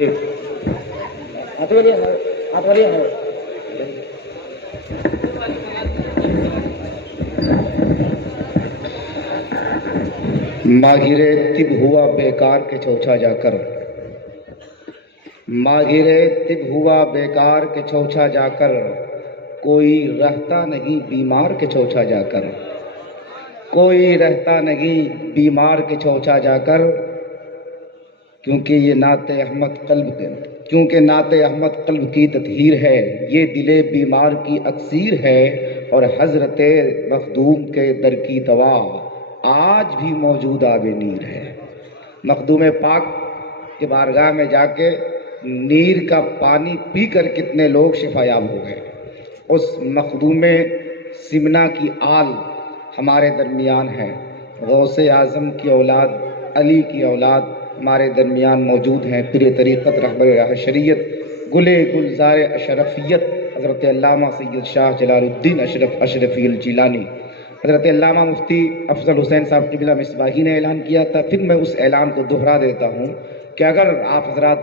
جی ہاتھ والی ہے ماہر طب ہوا بیکار کے چوچا جا کر، ماہر طب ہوا بیکار کے چوچا جا کر، کوئی رہتا نہیں بیمار کے چوچا جا کر، کوئی رہتا نہیں بیمار کے چوچا جا کر، کیونکہ یہ نعت احمد قلب کی تطہیر ہے، یہ دل بیمار کی اکسیر ہے، اور حضرت مخدوم کے در کی دوا آج بھی موجود آب نیر ہے۔ مخدوم پاک کے بارگاہ میں جا کے نیر کا پانی پی کر کتنے لوگ شفا یاب ہو گئے۔ اس مخدوم سمنا کی آل ہمارے درمیان ہے، غوث اعظم کی اولاد، علی کی اولاد ہمارے درمیان موجود ہیں۔ پیر طریقت رہبر راہ شریعت، گلے گلزار اشرفیت حضرت علامہ سید شاہ جلال الدین اشرفی الجیلانی، حضرت علامہ مفتی افضل حسین صاحب قبلہ مصباحی نے اعلان کیا تھا۔ پھر میں اس اعلان کو دہرا دیتا ہوں کہ اگر آپ حضرات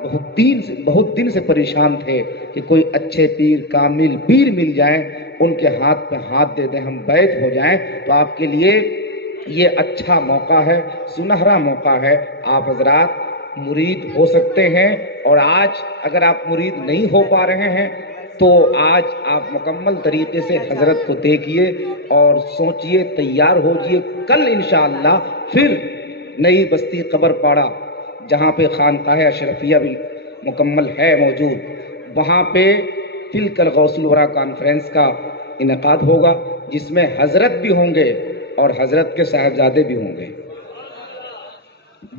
بہت دن سے پریشان تھے کہ کوئی اچھے پیر، کامل پیر مل جائیں، ان کے ہاتھ پہ ہاتھ دے دیں، ہم بیعت ہو جائیں، تو آپ کے لیے یہ اچھا موقع ہے، سنہرا موقع ہے، آپ حضرات مرید ہو سکتے ہیں۔ اور آج اگر آپ مرید نہیں ہو پا رہے ہیں تو آج آپ مکمل طریقے سے حضرت کو دیکھیے اور سوچئے، تیار ہوجئے۔ کل انشاءاللہ پھر نئی بستی قبر پاڑا، جہاں پہ خانقاہ اشرفیہ بھی مکمل ہے موجود، وہاں پہ تلک الغوث الورا کانفرنس کا انعقاد ہوگا، جس میں حضرت بھی ہوں گے اور حضرت کے صاحبزادے بھی ہوں گے،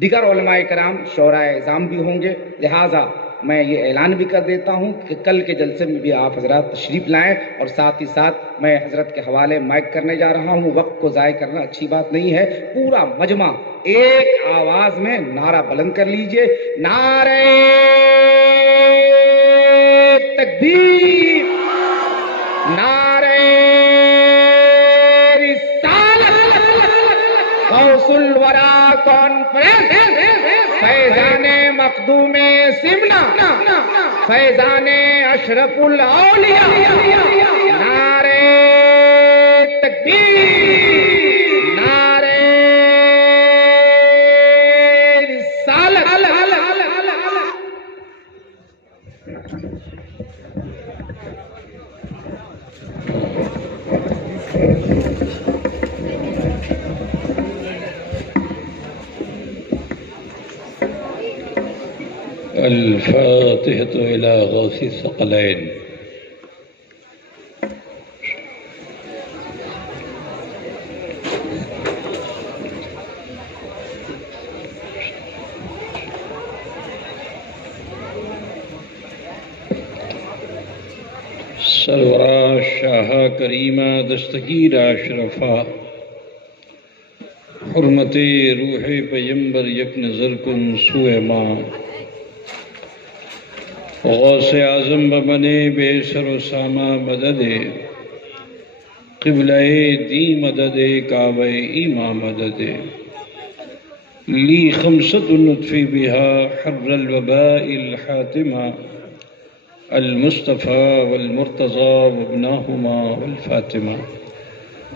دیگر علماء کرام، شعراء اعظام بھی ہوں گے۔ لہٰذا میں یہ اعلان بھی کر دیتا ہوں کہ کل کے جلسے میں بھی آپ حضرات تشریف لائیں، اور ساتھ ہی ساتھ میں حضرت کے حوالے مائک کرنے جا رہا ہوں۔ وقت کو ضائع کرنا اچھی بات نہیں ہے، پورا مجمع ایک آواز میں نعرہ بلند کر لیجئے، نعرہ تکبیر، نعرہ رسالت، غوث الورا کانفرنس، فیضان مخدوم سمنا، فیضان اشرف الاولیاء، نعرہ تکبیر، نعرہ رسالت۔ الفاتحة إلى غوث الثقلين۔ سرورا شاہ کریمہ دستگیر اشرفا، حرمت روح پیمبر یک نظر کن سوئے ماں، غوث اعظم بمنے بے سر و سامہ مدد، قبلہ دی مدد، کعبہ ایماں مدد، لی خمسۃ نطفی بہا حر الوباء الحاتمہ، المصطفى والمرتضى وابناهما والفاطمة،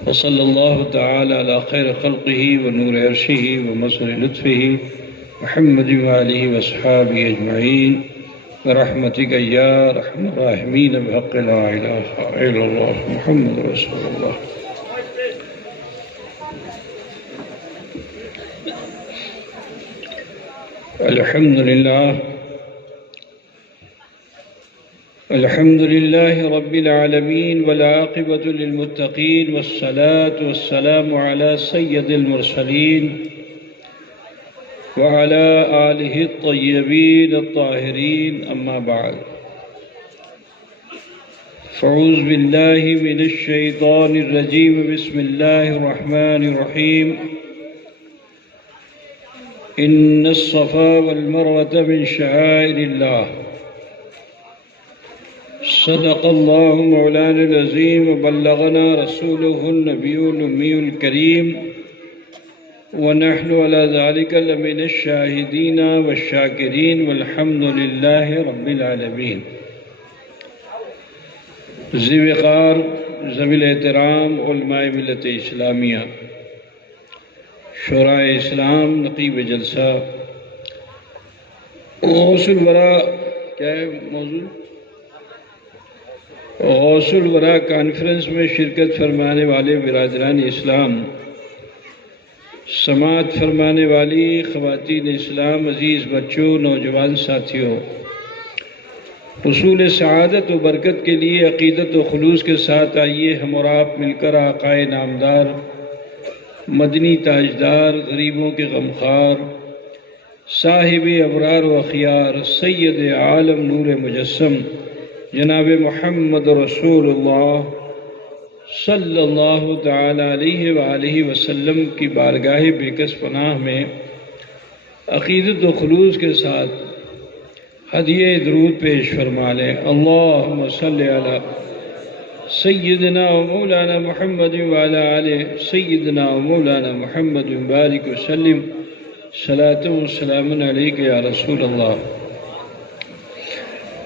وصلى الله تعالى على خير خلقه ونور عرشه ومصر لطفه محمد وآله وأصحابه أجمعين برحمتك يا أرحم الراحمين بحق لا إله إلا الله محمد رسول الله۔ الحمد لله رب العالمين، والعاقبة للمتقين، والصلاة والسلام على سيد المرسلين وعلى آله الطيبين الطاهرين، أما بعد، فأعوذ بالله من الشيطان الرجيم، بسم الله الرحمن الرحيم، إن الصفا والمروة من شعائر الله، صدق الله مولانا العظيم، وبلغنا رسوله النبي الأمي الكريم، ونحن على ذلك لمن الشاهدين والشاكرين والحمد لله رب العالمين. ذی وقار ذوی الاحترام علماء ملت اسلامیہ، شورائے اسلام، نقیب جلسہ، غوث الورا، کیا ہے موضوع؟ غوث الورا کانفرنس میں شرکت فرمانے والے برادران اسلام، سماعت فرمانے والی خواتین اسلام، عزیز بچوں، نوجوان ساتھیوں، حصول سعادت و برکت کے لیے عقیدت و خلوص کے ساتھ آئیے ہم اور آپ مل کر آقائے نامدار، مدنی تاجدار، غریبوں کے غمخوار، صاحب ابرار و اخیار، سید عالم نور مجسم جناب محمد رسول اللہ صلی اللہ تعالی علیہ وآلہ وسلم کی بارگاہ بےکس پناہ میں عقیدت و خلوص کے ساتھ ہدیہ درود پیش فرما لیں. اللہم صلی علی سیدنا و مولانا محمد وعلی آل سیدنا و مولانا محمد بارک وسلم. صلاۃ و سلام علیک یا رسول اللہ.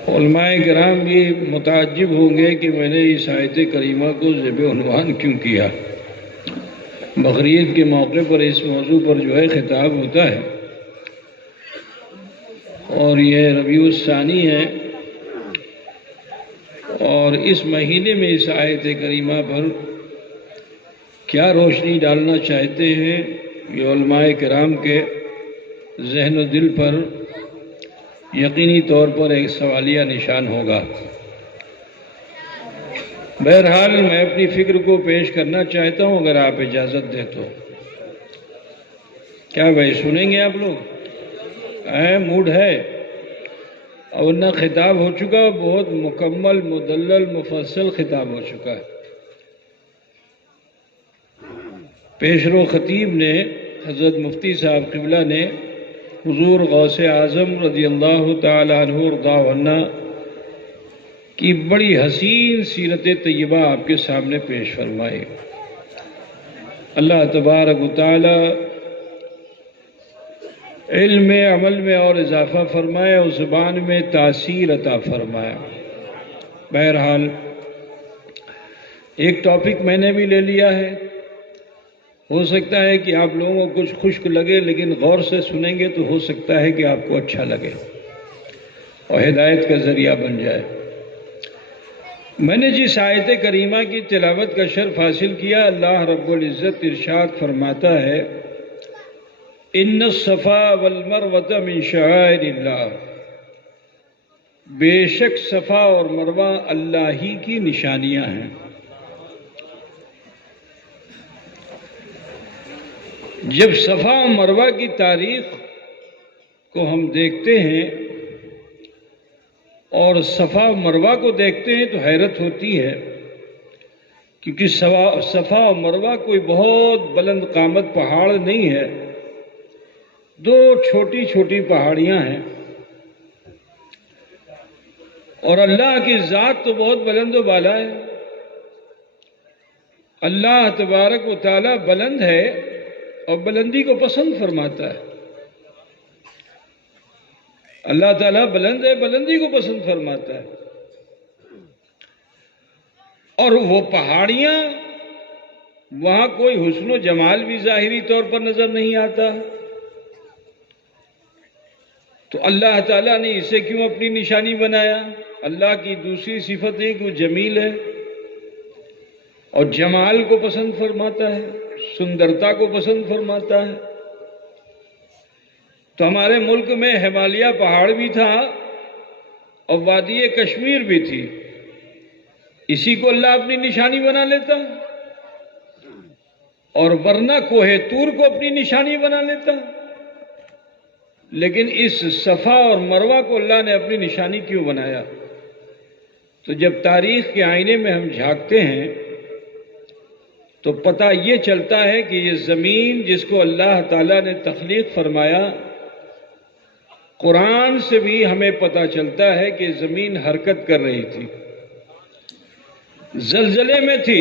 علماء کرام بھی متعجب ہوں گے کہ میں نے اس آیت کریمہ کو ذیل عنوان کیوں کیا. بقرعید کے موقع پر اس موضوع پر جو ہے خطاب ہوتا ہے، اور یہ ربیع الثانی ہے، اور اس مہینے میں اس آیت کریمہ پر کیا روشنی ڈالنا چاہتے ہیں یہ علماء کرام کے ذہن و دل پر یقینی طور پر ایک سوالیہ نشان ہوگا. بہرحال میں اپنی فکر کو پیش کرنا چاہتا ہوں، اگر آپ اجازت دیں تو. کیا بھائی سنیں گے آپ لوگ؟ موڈ ہے؟ اور نہ خطاب ہو چکا، بہت مکمل، مدلل، مفصل خطاب ہو چکا ہے. پیشرو خطیب نے، حضرت مفتی صاحب قبلہ نے حضور غوث اعظم رضی اللہ تعالی عنہ وارضاہ عنہ کی بڑی حسین سیرت طیبہ آپ کے سامنے پیش فرمائی. اللہ تبارک و تعالی علم میں، عمل میں اور اضافہ فرمائے، اور زبان میں تاثیر عطا فرمائے. بہرحال ایک ٹاپک میں نے بھی لے لیا ہے. ہو سکتا ہے کہ آپ لوگوں کو کچھ خشک لگے، لیکن غور سے سنیں گے تو ہو سکتا ہے کہ آپ کو اچھا لگے اور ہدایت کا ذریعہ بن جائے. میں نے جس آیت کریمہ کی تلاوت کا شرف حاصل کیا، اللہ رب العزت ارشاد فرماتا ہے، ان الصفا والمروۃ من شعائر اللہ، بے شک صفا اور مروہ اللہ ہی کی نشانیاں ہیں. جب صفا و مروہ کی تاریخ کو ہم دیکھتے ہیں اور صفا و مروہ کو دیکھتے ہیں تو حیرت ہوتی ہے، کیونکہ صفا و مروہ کوئی بہت بلند قامت پہاڑ نہیں ہے، دو چھوٹی چھوٹی پہاڑیاں ہیں. اور اللہ کی ذات تو بہت بلند و بالا ہے. اللہ تبارک و تعالی بلند ہے اور بلندی کو پسند فرماتا ہے. اللہ تعالیٰ بلند ہے، بلندی کو پسند فرماتا ہے. اور وہ پہاڑیاں، وہاں کوئی حسن و جمال بھی ظاہری طور پر نظر نہیں آتا، تو اللہ تعالیٰ نے اسے کیوں اپنی نشانی بنایا؟ اللہ کی دوسری صفت ہے کہ وہ جمیل ہے اور جمال کو پسند فرماتا ہے، سندرتا کو پسند فرماتا ہے. تو ہمارے ملک میں ہمالیہ پہاڑ بھی تھا اور وادی کشمیر بھی تھی، اسی کو اللہ اپنی نشانی بنا لیتا، اور ورنہ کوہ طور کو اپنی نشانی بنا لیتا. لیکن اس صفا اور مروہ کو اللہ نے اپنی نشانی کیوں بنایا؟ تو جب تاریخ کے آئینے میں ہم جھانکتے ہیں تو پتہ یہ چلتا ہے کہ یہ زمین جس کو اللہ تعالیٰ نے تخلیق فرمایا، قرآن سے بھی ہمیں پتہ چلتا ہے کہ زمین حرکت کر رہی تھی، زلزلے میں تھی.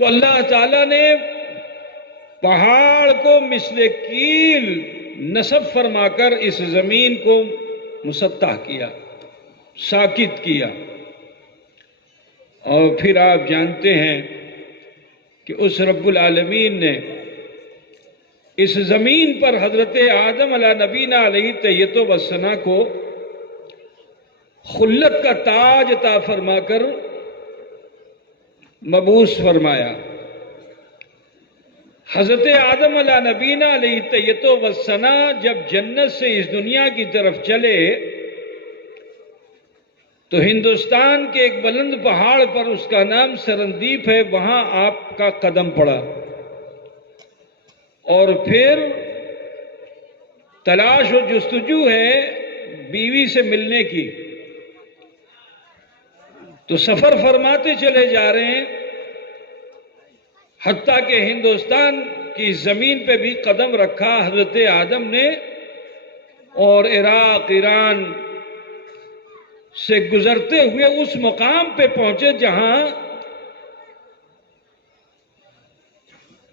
تو اللہ تعالیٰ نے پہاڑ کو مثل کیل نصب فرما کر اس زمین کو مسطح کیا، ساکت کیا. اور پھر آپ جانتے ہیں کہ اس رب العالمین نے اس زمین پر حضرت آدم علیہ نبینا علیہ تحیۃ وثنا کو خلت کا تاج عطا فرما کر مبعوث فرمایا. حضرت آدم علیہ نبینا علیہ تحیۃ وثنا جب جنت سے اس دنیا کی طرف چلے تو ہندوستان کے ایک بلند پہاڑ پر، اس کا نام سرندیپ ہے، وہاں آپ کا قدم پڑا. اور پھر تلاش و جستجو ہے بیوی سے ملنے کی، تو سفر فرماتے چلے جا رہے ہیں، حتیٰ کہ ہندوستان کی زمین پہ بھی قدم رکھا حضرت آدم نے، اور عراق ایران سے گزرتے ہوئے اس مقام پہ پہنچے جہاں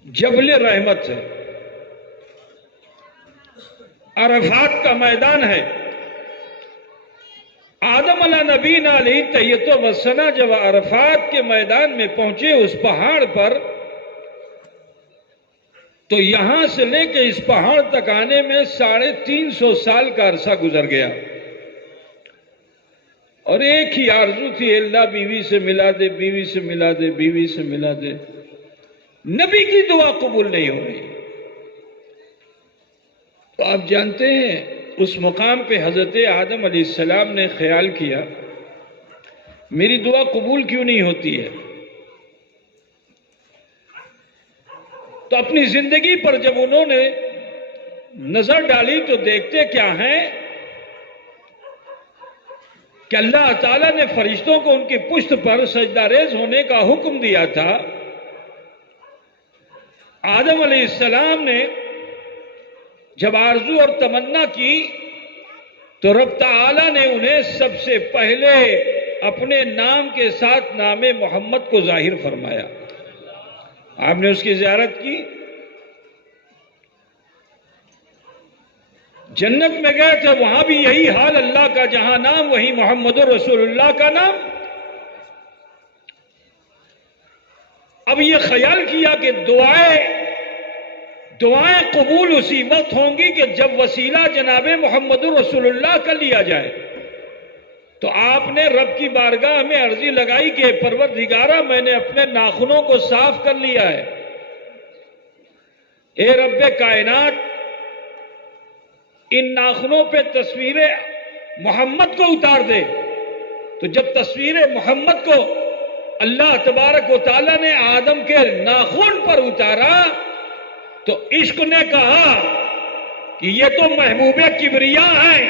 جبل رحمت ہے، عرفات کا میدان ہے. آدم علیہ نبینا علیہ تحیۃ وثنا جب عرفات کے میدان میں پہنچے اس پہاڑ پر، تو یہاں سے لے کے اس پہاڑ تک آنے میں 350 سال کا عرصہ گزر گیا. اور ایک ہی آرزو تھی، اللہ بیوی سے ملا دے، بیوی سے ملا دے، بیوی سے ملا دے. نبی کی دعا قبول نہیں ہو رہی. تو آپ جانتے ہیں اس مقام پہ حضرت آدم علیہ السلام نے خیال کیا میری دعا قبول کیوں نہیں ہوتی ہے. تو اپنی زندگی پر جب انہوں نے نظر ڈالی تو دیکھتے کیا ہیں کہ اللہ تعالیٰ نے فرشتوں کو ان کی پشت پر سجدہ ریز ہونے کا حکم دیا تھا. آدم علیہ السلام نے جب آرزو اور تمنا کی تو رب تعالیٰ نے انہیں سب سے پہلے اپنے نام کے ساتھ نام محمد کو ظاہر فرمایا. آپ نے اس کی زیارت کی، جنت میں گئے تھے، وہاں بھی یہی حال، اللہ کا جہاں نام وہی محمد رسول اللہ کا نام. اب یہ خیال کیا کہ دعائیں قبول اسی وقت ہوں گی کہ جب وسیلہ جناب محمد رسول اللہ کا لیا جائے. تو آپ نے رب کی بارگاہ میں عرضی لگائی کہ پروردگارہ میں نے اپنے ناخنوں کو صاف کر لیا ہے، اے رب کائنات ان ناخنوں پہ تصویر محمد کو اتار دے. تو جب تصویر محمد کو اللہ تبارک و تعالیٰ نے آدم کے ناخن پر اتارا تو عشق نے کہا کہ یہ تو محبوب کبریا ہیں،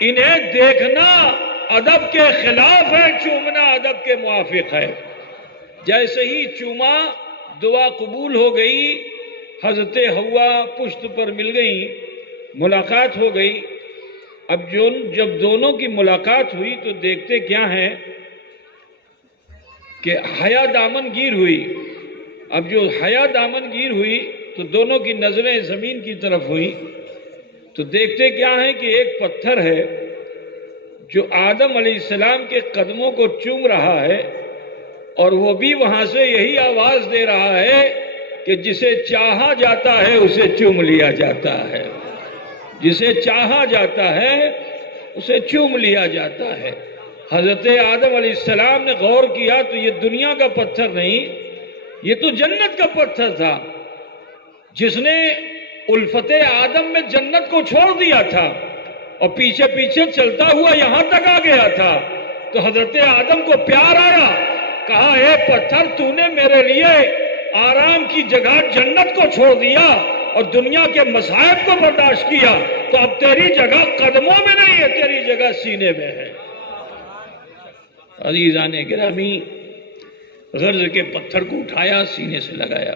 انہیں دیکھنا ادب کے خلاف ہے، چومنا ادب کے موافق ہے. جیسے ہی چوما دعا قبول ہو گئی، حضرت حوا پشت پر مل گئی، ملاقات ہو گئی. اب جب دونوں کی ملاقات ہوئی تو دیکھتے کیا ہیں کہ حیا دامن گیر ہوئی. اب جو حیا دامن گیر ہوئی تو دونوں کی نظریں زمین کی طرف ہوئی تو دیکھتے کیا ہیں کہ ایک پتھر ہے جو آدم علیہ السلام کے قدموں کو چوم رہا ہے، اور وہ بھی وہاں سے یہی آواز دے رہا ہے کہ جسے چاہا جاتا ہے اسے چوم لیا جاتا ہے، جسے چاہا جاتا ہے اسے چوم لیا جاتا ہے. حضرت آدم علیہ السلام نے غور کیا تو یہ دنیا کا پتھر نہیں، یہ تو جنت کا پتھر تھا جس نے الفت آدم میں جنت کو چھوڑ دیا تھا اور پیچھے پیچھے چلتا ہوا یہاں تک آ گیا تھا. تو حضرت آدم کو پیار آیا، کہا اے پتھر تو نے میرے لیے آرام کی جگہ جنت کو چھوڑ دیا اور دنیا کے مصائب کو برداشت کیا، تو اب تیری جگہ قدموں میں نہیں ہے، تیری جگہ سینے میں ہے. عزیزان گرامی، غرض کے پتھر کو اٹھایا، سینے سے لگایا.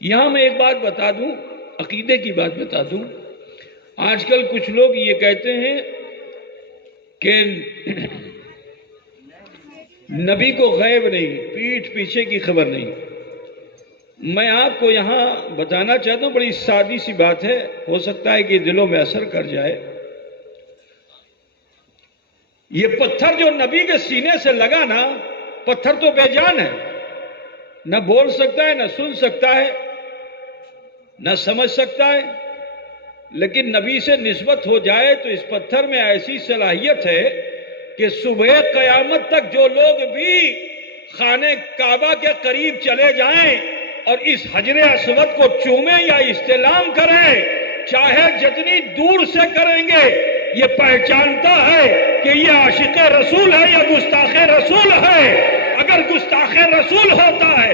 یہاں میں ایک بات بتا دوں، عقیدے کی بات بتا دوں. آج کل کچھ لوگ یہ کہتے ہیں کہ نبی کو غیب نہیں، پیٹھ پیچھے کی خبر نہیں. میں آپ کو یہاں بتانا چاہتا ہوں، بڑی سادی سی بات ہے، ہو سکتا ہے کہ دلوں میں اثر کر جائے۔ یہ پتھر جو نبی کے سینے سے لگا نا، پتھر تو بے جان ہے، نہ بول سکتا ہے، نہ سن سکتا ہے، نہ سمجھ سکتا ہے، لیکن نبی سے نسبت ہو جائے تو اس پتھر میں ایسی صلاحیت ہے کہ صبح قیامت تک جو لوگ بھی خانے کعبہ کے قریب چلے جائیں اور اس حجر اسود کو چومیں یا استلام کریں، چاہے جتنی دور سے کریں گے، یہ پہچانتا ہے کہ یہ عاشق رسول ہے یا گستاخ رسول ہے۔ اگر گستاخ رسول ہوتا ہے،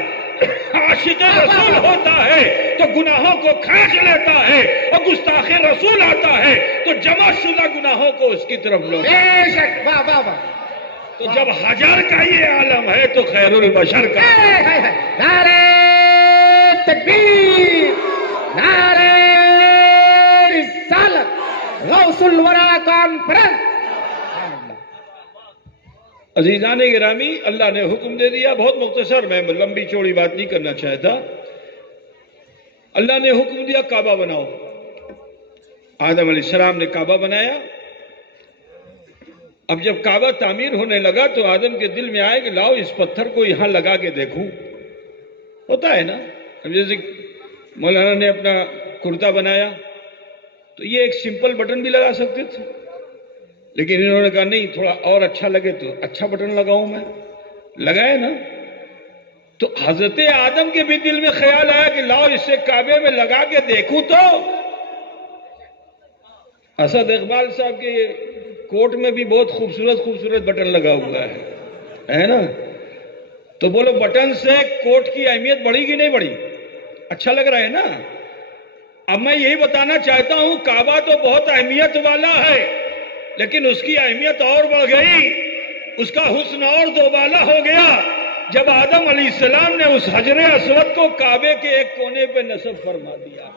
عاشق رسول ہوتا ہے تو گناہوں کو کھینچ لیتا ہے، اور گستاخ رسول آتا ہے تو جمع شدہ گناہوں کو اس کی طرف لوٹا۔ بے شک، واہ واہ واہ۔ تو جب حجر کا یہ عالم ہے تو خیر البشر کا۔ نعرہ تکبیر، نعرہ رسالت، غوث الورا کانفرنس۔ عزیزان گرامی، اللہ نے حکم دے دیا، بہت مختصر، میں لمبی چوڑی بات نہیں کرنا چاہتا۔ اللہ نے حکم دیا کعبہ بناؤ۔ آدم علیہ السلام نے کعبہ بنایا۔ اب جب کعبہ تعمیر ہونے لگا تو آدم کے دل میں آئے کہ لاؤ اس پتھر کو یہاں لگا کے دیکھوں۔ ہوتا ہے نا، اب جیسے مولانا نے اپنا کرتا بنایا تو یہ ایک سمپل بٹن بھی لگا سکتے تھے، لیکن انہوں نے کہا نہیں، تھوڑا اور اچھا لگے تو اچھا بٹن لگاؤں میں، لگائے نا۔ تو حضرت آدم کے بھی دل میں خیال آیا کہ لاؤ اسے کعبے میں لگا کے دیکھوں تو اسد اقبال صاحب کے کوٹ میں بھی بہت خوبصورت بٹن لگا ہوا ہے نا۔ تو بولو بٹن سے کوٹ کی اہمیت بڑھی کہ نہیں بڑھی؟ اچھا لگ رہا ہے نا۔ اب میں یہی بتانا چاہتا ہوں، کعبہ تو بہت اہمیت والا ہے، لیکن اس کی اہمیت اور بڑھ گئی، اس کا حسن اور دوبالا ہو گیا جب آدم علیہ السلام نے اس حجر اسود کو کعبے کے ایک کونے پہ نصب فرما دیا۔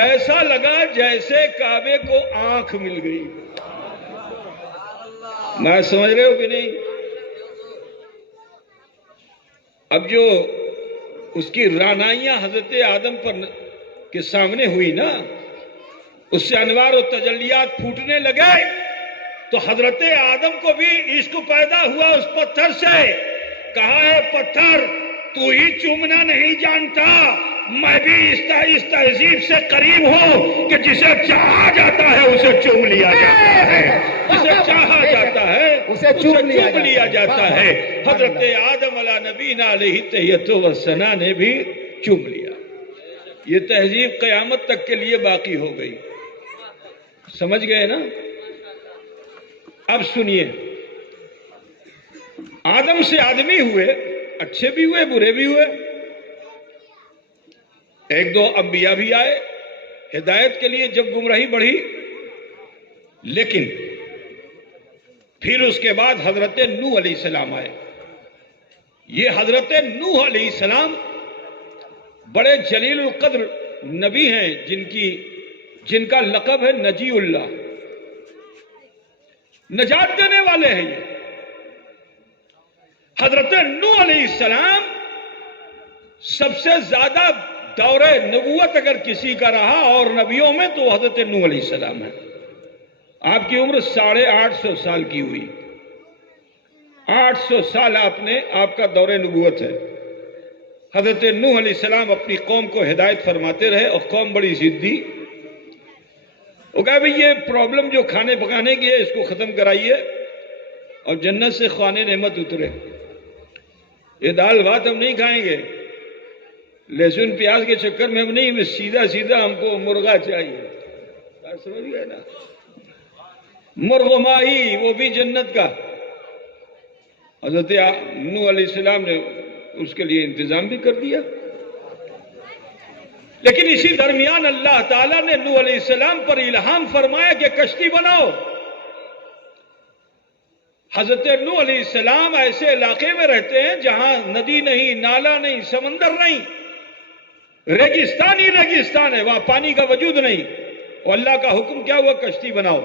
ایسا لگا جیسے کعبے کو آنکھ مل گئی۔ میں سمجھ رہے ہو کہ نہیں؟ اب جو اس کی رانائیاں حضرت آدم پر کے سامنے ہوئی نا، اس سے انوار و تجلیات پھوٹنے لگے، تو حضرت آدم کو بھی عشق پیدا ہوا اس پتھر سے۔ کہا ہے پتھر تو ہی چومنا نہیں جانتا، میں بھی اس تہذیب سے قریب ہوں کہ جسے چاہا جاتا ہے اسے چوم لیا جاتا ہے، جسے چاہا جاتا ہے اسے چوم لیا جاتا ہے۔ حضرت آدم علیہ نبینا علیہ تحیۃ و ثنا نے بھی چوم لیا۔ یہ تہذیب قیامت تک کے لیے باقی ہو گئی۔ سمجھ گئے نا؟ اب سنیے، آدم سے آدمی ہوئے، اچھے بھی ہوئے برے بھی ہوئے، ایک دو انبیاء بھی آئے ہدایت کے لیے جب گمراہی بڑھی، لیکن پھر اس کے بعد حضرت نوح علیہ السلام آئے۔ یہ حضرت نوح علیہ السلام بڑے جلیل القدر نبی ہیں، جن کا لقب ہے نجی اللہ، نجات دینے والے ہیں۔ یہ حضرت نوح علیہ السلام سب سے زیادہ دور نبوت اگر کسی کا رہا اور نبیوں میں تو حضرت نوح علیہ السلام ہے۔ آپ کی عمر 850 سال کی ہوئی، 800 سال آپ کا دور نبوت ہے۔ حضرت نوح علیہ السلام اپنی قوم کو ہدایت فرماتے رہے، اور قوم بڑی ضدی، وہ کہا بھئی یہ پرابلم جو کھانے پکانے کی ہے اس کو ختم کرائیے اور جنت سے خوان نعمت اترے۔ یہ دال بھات ہم نہیں کھائیں گے، لہسن پیاز کے چکر میں ہم نہیں، سیدھا ہم کو مرغا چاہیے۔ بات سمجھ گئے نا؟ مرغ ماہی، وہ بھی جنت کا۔ حضرت نوح علیہ السلام نے اس کے لیے انتظام بھی کر دیا۔ لیکن اسی درمیان اللہ تعالیٰ نے نوح علیہ السلام پر الہام فرمایا کہ کشتی بناؤ۔ حضرت نوح علیہ السلام ایسے علاقے میں رہتے ہیں جہاں ندی نہیں، نالا نہیں، سمندر نہیں، ریگستان ہی ریگستان ہے، وہاں پانی کا وجود نہیں، اور اللہ کا حکم کیا ہوا؟ کشتی بناؤ۔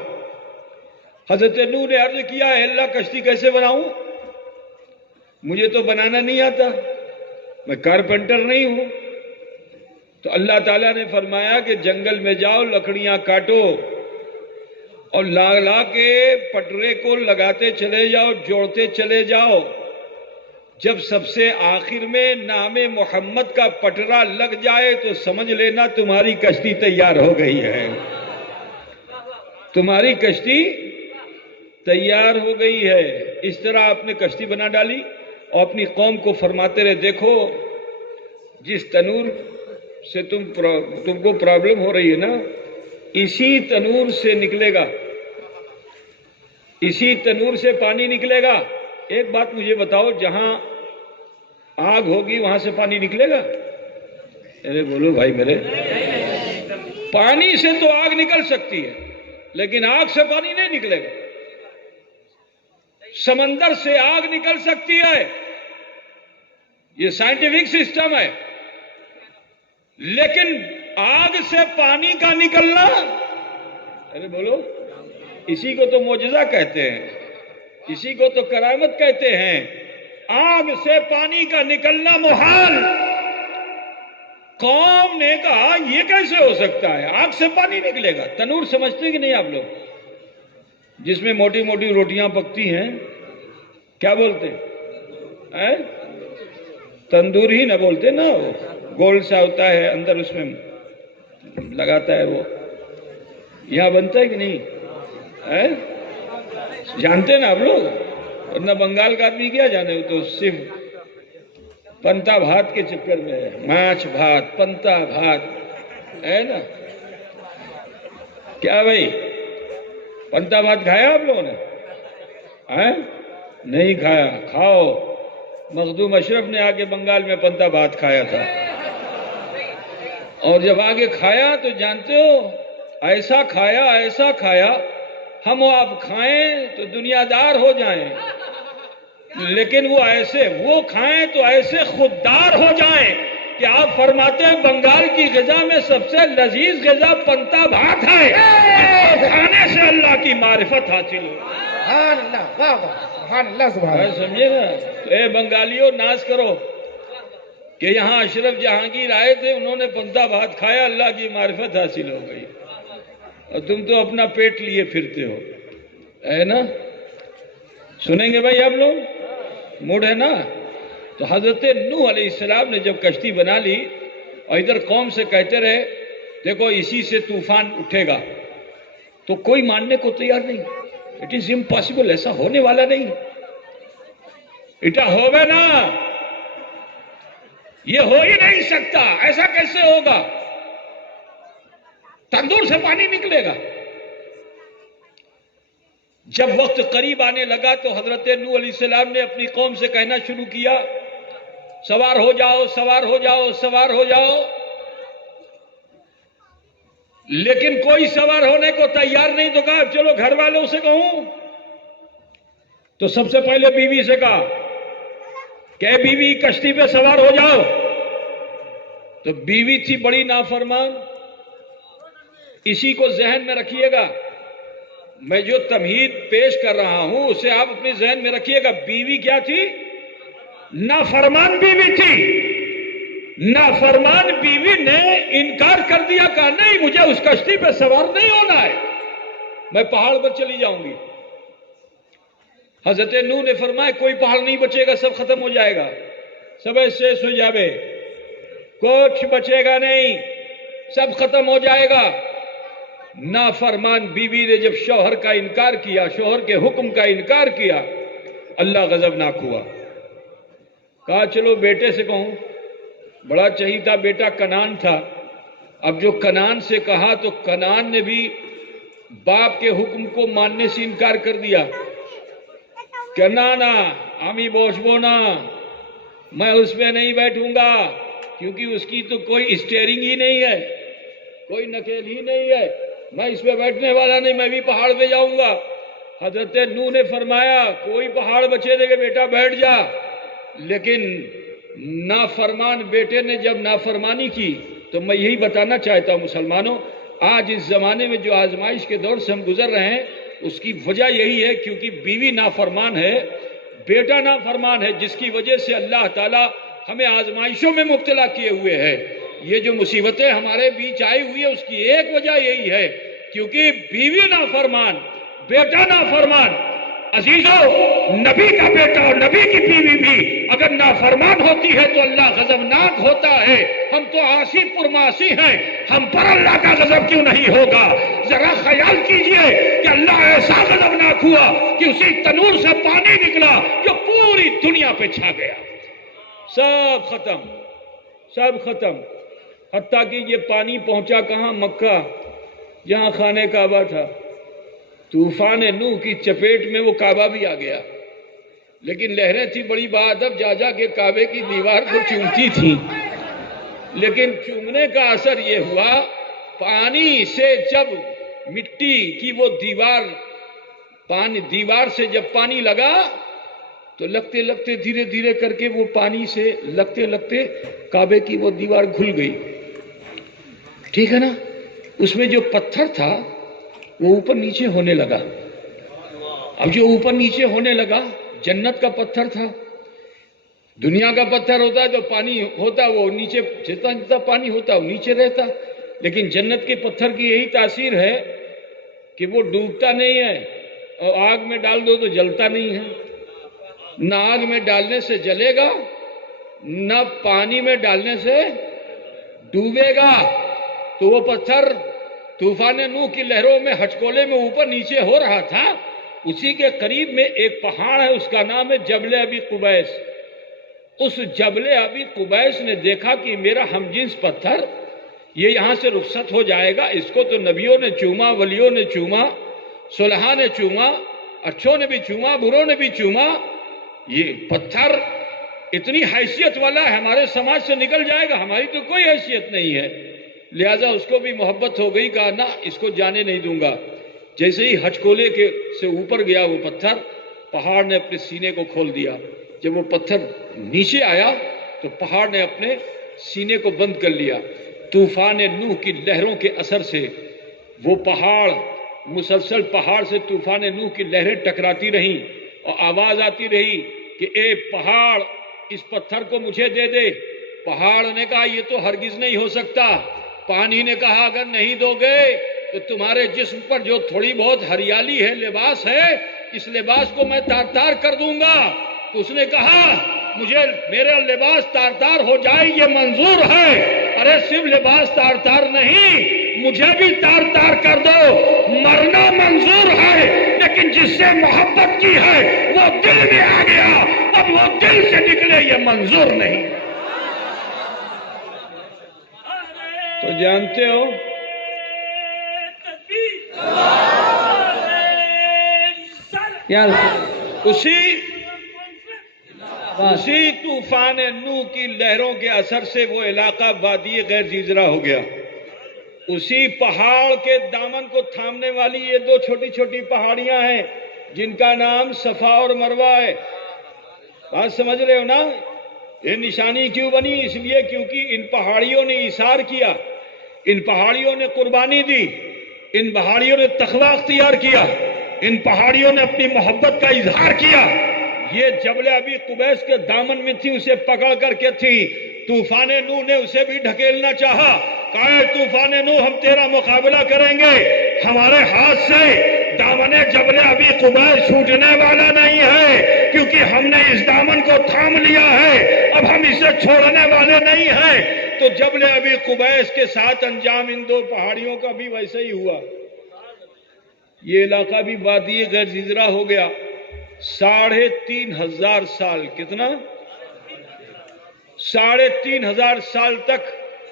حضرت نوح نے عرض کیا ہے اللہ کشتی کیسے بناؤں؟ مجھے تو بنانا نہیں آتا، میں کارپینٹر نہیں ہوں، تو اللہ تعالیٰ نے فرمایا کہ جنگل میں جاؤ، لکڑیاں کاٹو اور لا لا کے پٹرے کو لگاتے چلے جاؤ، جوڑتے چلے جاؤ. جب سب سے آخر میں نام محمد کا پٹرا لگ جائے تو سمجھ لینا تمہاری کشتی تیار ہو گئی ہے. تمہاری کشتی تیار ہو گئی ہے. اس طرح آپ نے کشتی بنا ڈالی اور اپنی قوم کو فرماتے رہے، دیکھو جس تنور سے تم کو پرابلم ہو رہی ہے نا، اسی تنور سے نکلے گا، اسی تنور سے پانی نکلے گا. ایک بات مجھے بتاؤ، جہاں آگ ہوگی وہاں سے پانی نکلے گا؟ ارے بولو بھائی میرے. پانی سے تو آگ نکل سکتی ہے لیکن آگ سے پانی نہیں نکلے گا. سمندر سے آگ نکل سکتی ہے، یہ سائنٹیفک سسٹم ہے، لیکن آگ سے پانی کا نکلنا، ارے بولو، اسی کو تو معجزہ کہتے ہیں، اسی کو تو کرامت کہتے ہیں. آگ سے پانی کا نکلنا محال. قوم نے کہا یہ کیسے ہو سکتا ہے، آگ سے پانی نکلے گا؟ تنور سمجھتے کہ نہیں آپ لوگ؟ جس میں موٹی موٹی روٹیاں پکتی ہیں، کیا بولتے ہیں؟ تندور ہی نہ بولتے نا، وہ گول سا ہوتا ہے، اندر اس میں لگاتا ہے، وہ یہاں بنتا ہے کہ نہیں؟ جانتے نا آپ لوگ؟ ورنہ بنگال کا آدمی کیا جانے، تو صرف پنتا بھات کے چکر میں ہے. ماچھ بھات، پنتا بھات ہے نا. کیا بھائی پنتا بھات کھایا آپ لوگوں نے؟ نہیں کھایا؟ کھاؤ. مخدوم اشرف نے آگے بنگال میں پنتا بھات کھایا تھا، اور جب آگے کھایا تو جانتے ہو، ایسا کھایا ایسا کھایا، ہم آپ کھائیں تو دنیا دار ہو جائیں، لیکن وہ کھائیں تو ایسے خوددار ہو جائیں کہ آپ فرماتے ہیں بنگال کی غذا میں سب سے لذیذ غذا پنتا بھات ہے. کھانے سے اللہ کی معرفت حاصل ہو. سبحان اللہ، واہ واہ، سبحان اللہ، سبحان اللہ. سمجھے نا؟ تو اے بنگالیوں، ناز کرو کہ یہاں اشرف جہانگیر آئے تھے، انہوں نے پنتا بھات کھایا، اللہ کی معرفت حاصل ہو گئی، اور تم تو اپنا پیٹ لیے پھرتے ہو، ہے نا؟ سنیں گے بھائی آپ لوگ؟ موڈ ہے نا؟ تو حضرت نوح علیہ السلام نے جب کشتی بنا لی اور ادھر قوم سے کہتے رہے دیکھو اسی سے طوفان اٹھے گا، تو کوئی ماننے کو تیار نہیں. اٹ از امپاسبل، ایسا ہونے والا نہیں. اٹا ہوگا نا، یہ ہو ہی نہیں سکتا، ایسا کیسے ہوگا؟ تندور سے پانی نکلے گا. جب وقت قریب آنے لگا تو حضرت نوح علیہ السلام نے اپنی قوم سے کہنا شروع کیا، سوار ہو جاؤ، سوار ہو جاؤ، سوار ہو جاؤ. لیکن کوئی سوار ہونے کو تیار نہیں. تو کہا چلو گھر والوں سے کہوں. تو سب سے پہلے بیوی سے کہا کہ بیوی کشتی پہ سوار ہو جاؤ. تو بیوی تھی بڑی نافرمان. اسی کو ذہن میں رکھیے گا، میں جو تمہید پیش کر رہا ہوں اسے آپ اپنے ذہن میں رکھیے گا. بیوی کیا تھی؟ نافرمان بیوی تھی. نافرمان بیوی نے انکار کر دیا، کہا نہیں مجھے اس کشتی پہ سوار نہیں ہونا ہے، میں پہاڑ پر چلی جاؤں گی. حضرت نوح نے فرمایا کوئی پہاڑ نہیں بچے گا، سب ختم ہو جائے گا، سب شیش ہو جاوے، کچھ بچے گا نہیں، سب ختم ہو جائے گا. نافرمان بیوی نے جب شوہر کا انکار کیا، شوہر کے حکم کا انکار کیا، اللہ غضبناک ہوا. کہا چلو بیٹے سے کہوں. بڑا چہیتا بیٹا کنعان تھا. اب جو کنعان سے کہا تو کنعان نے بھی باپ کے حکم کو ماننے سے انکار کر دیا. کنانا آمی بوشبو نا، میں اس پہ نہیں بیٹھوں گا، کیونکہ اس کی تو کوئی اسٹیئرنگ ہی نہیں ہے، کوئی نکیل ہی نہیں ہے، میں اس پہ بیٹھنے والا نہیں، میں بھی پہاڑ پہ جاؤں گا. حضرت نوح نے فرمایا کوئی پہاڑ بچے دے گا بیٹا بیٹھ جا. لیکن نافرمان بیٹے نے جب نافرمانی کی تو میں یہی بتانا چاہتا ہوں مسلمانوں، آج اس زمانے میں جو آزمائش کے دور سے ہم گزر رہے ہیں اس کی وجہ یہی ہے کیونکہ بیوی نافرمان ہے، بیٹا نافرمان ہے، جس کی وجہ سے اللہ تعالی ہمیں آزمائشوں میں مبتلا کیے ہوئے ہے. یہ جو مصیبتیں ہمارے بیچ آئی ہوئی ہے اس کی ایک وجہ یہی ہے کیونکہ بیوی نافرمان، بیٹا نافرمان۔ عزیزو، نبی کا بیٹا اور نبی کی بیوی بھی اگر نافرمان ہوتی ہے تو اللہ غضبناک ہوتا ہے۔ ہم تو عاصی پرمعاصی ہیں، ہم پر اللہ کا غضب کیوں نہیں ہوگا؟ ذرا خیال کیجئے کہ اللہ ایسا غضبناک ہوا کہ اسی تنور سے پانی نکلا جو پوری دنیا پہ چھا گیا، سب ختم، سب ختم۔ حتیٰ کہ یہ پانی پہنچا کہاں؟ مکہ، جہاں خانہ کعبہ تھا۔ طوفان نوح کی چپیٹ میں وہ کعبہ بھی آ گیا، لیکن لہریں تھی بڑی بادب، جا جا کے کعبے کی دیوار کو چومتی تھی، لیکن چومنے کا اثر یہ ہوا پانی سے جب مٹی کی وہ دیوار سے جب پانی لگا تو لگتے لگتے دھیرے دھیرے کر کے وہ پانی سے لگتے لگتے کعبے کی وہ دیوار گھل گئی، ٹھیک ہے نا؟ اس میں جو پتھر تھا وہ اوپر نیچے ہونے لگا۔ اب جو اوپر نیچے ہونے لگا جنت کا پتھر تھا، دنیا کا پتھر ہوتا ہے تو پانی ہوتا وہ نیچے، جتنا جتنا پانی ہوتا وہ نیچے رہتا، لیکن جنت کے پتھر کی یہی تاثیر ہے کہ وہ ڈوبتا نہیں ہے اور آگ میں ڈال دو تو جلتا نہیں ہے، نہ آگ میں ڈالنے سے جلے گا نہ پانی میں ڈالنے سے ڈوبے گا۔ تو وہ پتھر طوفان نوح کی لہروں میں ہچکولے میں اوپر نیچے ہو رہا تھا، اسی کے قریب میں ایک پہاڑ ہے، اس کا نام ہے جبل ابی قبیس۔ اس جبل ابی قبیس نے دیکھا کہ میرا ہم جنس پتھر یہ یہاں سے رخصت ہو جائے گا، اس کو تو نبیوں نے چوما، ولیوں نے چوما، صلحاء نے چوما، اچھوں نے بھی چوما، بروں نے بھی چوما، یہ پتھر اتنی حیثیت والا ہے ہمارے سماج سے نکل جائے گا، ہماری تو کوئی حیثیت نہیں ہے۔ لہذا اس کو بھی محبت ہو گئی، کہا نہ اس کو جانے نہیں دوں گا۔ جیسے ہی ہچکولے کے سے اوپر گیا وہ پتھر، پہاڑ نے اپنے سینے کو کھول دیا۔ جب وہ پتھر نیچے آیا تو پہاڑ نے اپنے سینے کو بند کر لیا۔ طوفان نوح کی لہروں کے اثر سے وہ پہاڑ مسلسل پہاڑ سے طوفان نوح کی لہریں ٹکراتی رہیں اور آواز آتی رہی کہ اے پہاڑ اس پتھر کو مجھے دے دے۔ پہاڑ نے کہا یہ تو ہرگز نہیں ہو سکتا۔ پانی نے کہا اگر نہیں دو گے تو تمہارے جسم پر جو تھوڑی بہت ہریالی ہے، لباس ہے، اس لباس کو میں تار تار کر دوں گا۔ تو اس نے کہا مجھے میرا لباس تار تار ہو جائے یہ منظور ہے۔ ارے صرف لباس تار تار نہیں، مجھے بھی تار تار کر دو۔ مرنا منظور ہے لیکن جس سے محبت کی ہے وہ دل میں آ گیا، اب وہ دل سے نکلے یہ منظور نہیں۔ تو جانتے ہو اسی طوفان نوح کی لہروں کے اثر سے وہ علاقہ وادی غیر زیزرہ ہو گیا۔ اسی پہاڑ کے دامن کو تھامنے والی یہ دو چھوٹی چھوٹی پہاڑیاں ہیں جن کا نام صفا اور مروہ ہے۔ بات سمجھ رہے ہو نا؟ یہ نشانی کیوں بنی؟ اس لیے کیونکہ ان پہاڑیوں نے ایثار کیا، ان پہاڑیوں نے قربانی دی، ان پہاڑیوں نے تقویٰ اختیار کیا، ان پہاڑیوں نے اپنی محبت کا اظہار کیا۔ یہ جبل ابی قبیس کے دامن میں تھی، اسے پکڑ کر کے تھی۔ طوفان نوح نے اسے بھی ڈھکیلنا چاہا، کہا طوفان نوح ہم تیرا مقابلہ کریں گے، ہمارے ہاتھ سے دامن جبل ابی قبیس چھوٹنے والا نہیں ہے، کیونکہ ہم نے اس دامن کو تھام لیا ہے، اب ہم اسے چھوڑنے والے نہیں ہیں۔ تو جبل ابی قبیس کے ساتھ انجام ان دو پہاڑیوں کا بھی ویسے ہی ہوا۔ یہ علاقہ بھی وادی غیر زیزرہ ہو گیا۔ 3,500 سال، کتنا؟ 3,500 سال تک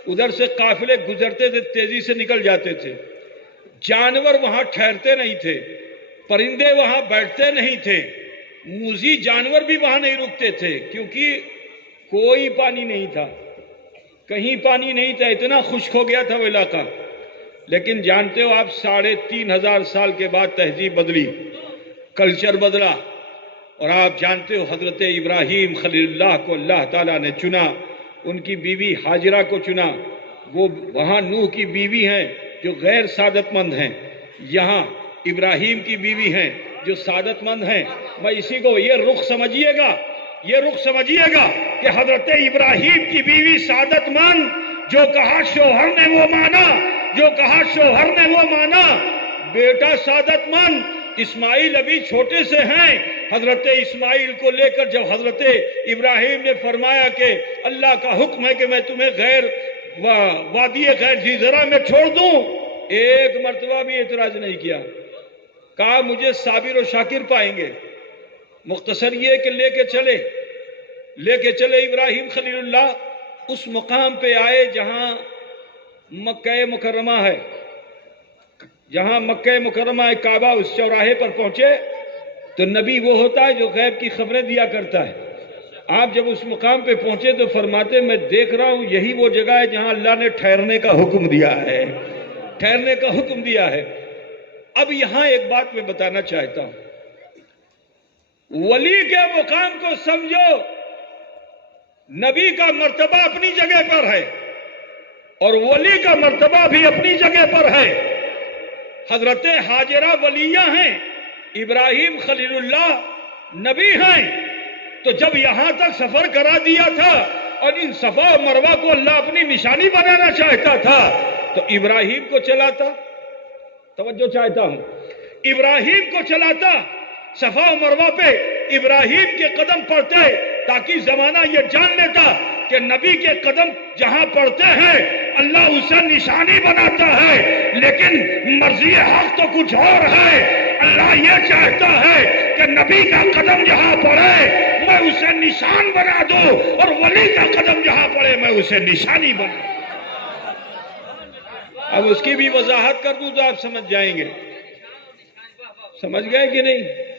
ادھر سے قافلے گزرتے تھے، تیزی سے نکل جاتے تھے، جانور وہاں ٹھہرتے نہیں تھے، پرندے وہاں بیٹھتے نہیں تھے، موذی جانور بھی وہاں نہیں رکتے تھے، کیونکہ کوئی پانی نہیں تھا، کہیں پانی نہیں تھا، اتنا خشک ہو گیا تھا وہ علاقہ۔ لیکن جانتے ہو آپ 3,500 سال کے بعد تہذیب بدلی، کلچر بدلا، اور آپ جانتے ہو حضرت ابراہیم خلیل اللہ کو اللہ تعالیٰ نے چنا، ان کی بیوی حاجرہ کو چنا۔ وہ وہاں نوح کی بیوی ہیں جو غیر سعادت مند ہیں، یہاں ابراہیم کی بیوی ہیں جو سعادت مند ہیں۔ میں اسی کو یہ رخ سمجھیے گا کہ حضرت ابراہیم کی بیوی سعادت مند جو کہا شوہر نے وہ مانا، جو کہا شوہر نے وہ مانا۔ بیٹا سعادت مند اسماعیل ابھی چھوٹے سے ہیں، حضرت اسماعیل کو لے کر جب حضرت ابراہیم نے فرمایا کہ اللہ کا حکم ہے کہ میں تمہیں غیر وادی غیر ذی زرع میں چھوڑ دوں، ایک مرتبہ بھی اعتراض نہیں کیا، کہا مجھے صابر و شاکر پائیں گے۔ مختصر یہ کہ لے کے چلے ابراہیم خلیل اللہ اس مقام پہ آئے جہاں مکہ مکرمہ ہے، جہاں مکہ مکرمہ ہے کعبہ، اس چوراہے پر پہنچے تو نبی وہ ہوتا ہے جو غیب کی خبریں دیا کرتا ہے۔ آپ جب اس مقام پہ پہنچے تو فرماتے میں دیکھ رہا ہوں یہی وہ جگہ ہے جہاں اللہ نے ٹھہرنے کا حکم دیا ہے، ٹھہرنے کا حکم دیا ہے۔ اب یہاں ایک بات میں بتانا چاہتا ہوں، ولی کے مقام کو سمجھو، نبی کا مرتبہ اپنی جگہ پر ہے اور ولی کا مرتبہ بھی اپنی جگہ پر ہے۔ حضرت حاجرہ ولیہ ہیں، ابراہیم خلیل اللہ نبی ہیں، تو جب یہاں تک سفر کرا دیا تھا اور ان صفا و مروہ کو اللہ اپنی نشانی بنانا چاہتا تھا تو ابراہیم کو چلاتا، توجہ چاہتا ہوں، ابراہیم کو چلاتا، صفا و مروہ پہ ابراہیم کے قدم پڑتے تاکہ زمانہ یہ جان لیتا کہ نبی کے قدم جہاں پڑتے ہیں اللہ اسے نشانی بناتا ہے، لیکن مرضی حق تو کچھ اور ہے۔ اللہ یہ چاہتا ہے کہ نبی کا قدم جہاں پڑے میں اسے نشان بنا دوں اور ولی کا قدم جہاں پڑے میں اسے نشانی بنا دوں۔ اب اس کی بھی وضاحت کر دوں تو آپ سمجھ جائیں گے، سمجھ گئے کہ نہیں؟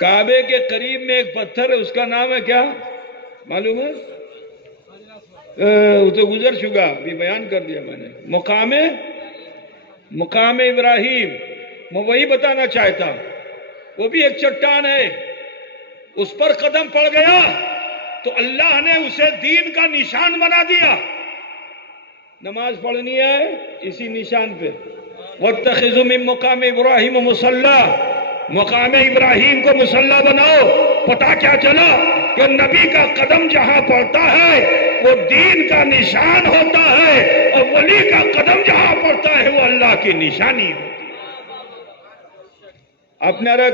کعبے کے قریب میں ایک پتھر ہے، اس کا نام ہے کیا معلوم ہے؟ وہ تو گزر چکا، بھی بیان کر دیا میں نے، مقام ابراہیم، میں وہی بتانا چاہتا ہوں۔ وہ بھی ایک چٹان ہے، اس پر قدم پڑ گیا تو اللہ نے اسے دین کا نشان بنا دیا۔ نماز پڑھنی ہے اسی نشان پہ، وَاتَّخِذُوا مِن مَّقَامِ إِبْرَاهِيمَ مُصَلَّى، مقام ابراہیم کو مصلی بناؤ۔ پتہ کیا چلا کہ نبی کا قدم جہاں پڑتا ہے وہ دین کا نشان ہوتا ہے اور ولی کا قدم جہاں پڑتا ہے وہ اللہ کی نشانی ہوتی ہے۔ আপনারা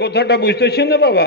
কথাটা বুঝতেছেন না বাবা?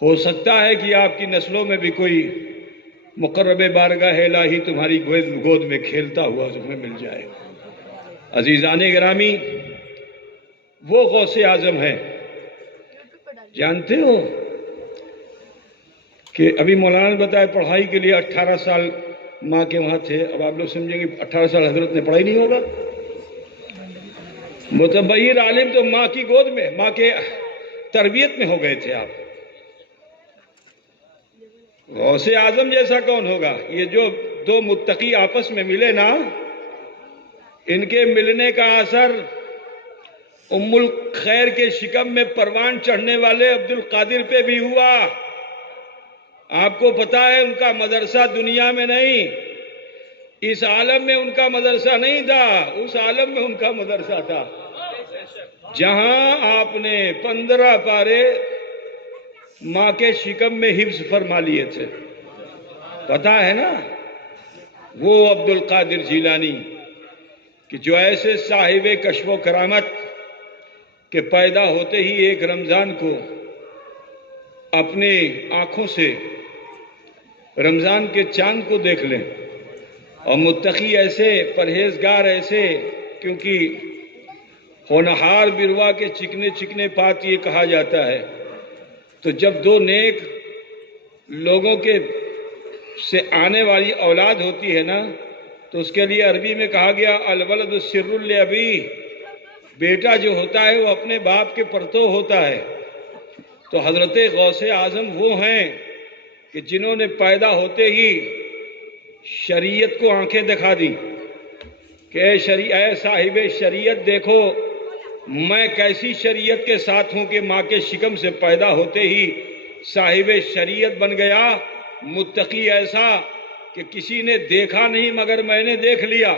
ہو سکتا ہے کہ آپ کی نسلوں میں بھی کوئی مقرب بارگاہ الہی تمہاری گود میں کھیلتا ہوا تمہیں مل جائے۔ عزیزان گرامی، وہ غوث اعظم ہے، جانتے ہو کہ ابھی مولانا نے بتایا پڑھائی کے لیے 18 سال ماں کے وہاں تھے۔ اب آپ لوگ سمجھیں گے 18 سال حضرت نے پڑھائی نہیں ہوگا؟ متبیر عالم تو ماں کی گود میں، ماں کے تربیت میں ہو گئے تھے آپ۔ غوث اعظم جیسا کون ہوگا؟ یہ جو دو متقی آپس میں ملے نا، ان کے ملنے کا اثر ام الخیر کے شکم میں پروان چڑھنے والے عبد القادر پہ بھی ہوا۔ آپ کو پتا ہے ان کا مدرسہ دنیا میں نہیں، اس عالم میں ان کا مدرسہ نہیں تھا، اس عالم میں ان کا مدرسہ تھا، جہاں آپ نے 15 پارے ماں کے شکم میں حفظ فرما لیے تھے۔ پتا ہے نا وہ عبد القادر جیلانی کہ جو ایسے صاحب کشف و کرامت کہ پیدا ہوتے ہی ایک رمضان کو اپنے آنکھوں سے رمضان کے چاند کو دیکھ لیں، اور متقی ایسے، پرہیزگار ایسے، کیونکہ ہونہار بروا کے چکنے چکنے پات یہ کہا جاتا ہے۔ تو جب دو نیک لوگوں کے سے آنے والی اولاد ہوتی ہے نا، تو اس کے لیے عربی میں کہا گیا الولد سر لابی، بیٹا جو ہوتا ہے وہ اپنے باپ کے پرتو ہوتا ہے۔ تو حضرت غوث اعظم وہ ہیں کہ جنہوں نے پیدا ہوتے ہی شریعت کو آنکھیں دکھا دی کہ اے صاحب شریعت دیکھو میں کیسی شریعت کے ساتھ ہوں کہ ماں کے شکم سے پیدا ہوتے ہی صاحب شریعت بن گیا۔ متقی ایسا کہ کسی نے دیکھا نہیں مگر میں نے دیکھ لیا،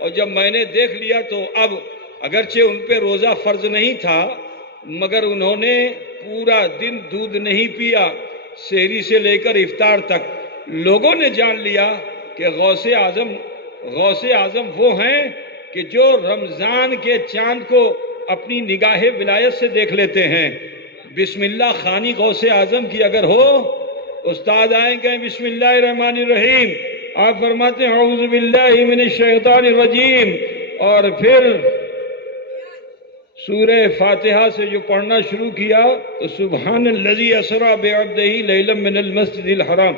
اور جب میں نے دیکھ لیا تو اب اگرچہ ان پہ روزہ فرض نہیں تھا مگر انہوں نے پورا دن دودھ نہیں پیا، سحری سے لے کر افطار تک۔ لوگوں نے جان لیا کہ غوث اعظم وہ ہیں کہ جو رمضان کے چاند کو اپنی نگاہ ولایت سے دیکھ لیتے ہیں۔ بسم اللہ خوانی غوث اعظم کی اگر ہو، استاد آئیں کہیں بسم اللہ الرحمن الرحیم، آپ فرماتے ہیں اعوذ باللہ من الشیطان الرجیم، اور پھر سورہ فاتحہ سے جو پڑھنا شروع کیا تو سبحان الذی اسری بعبدہ لیلا من المسجد الحرام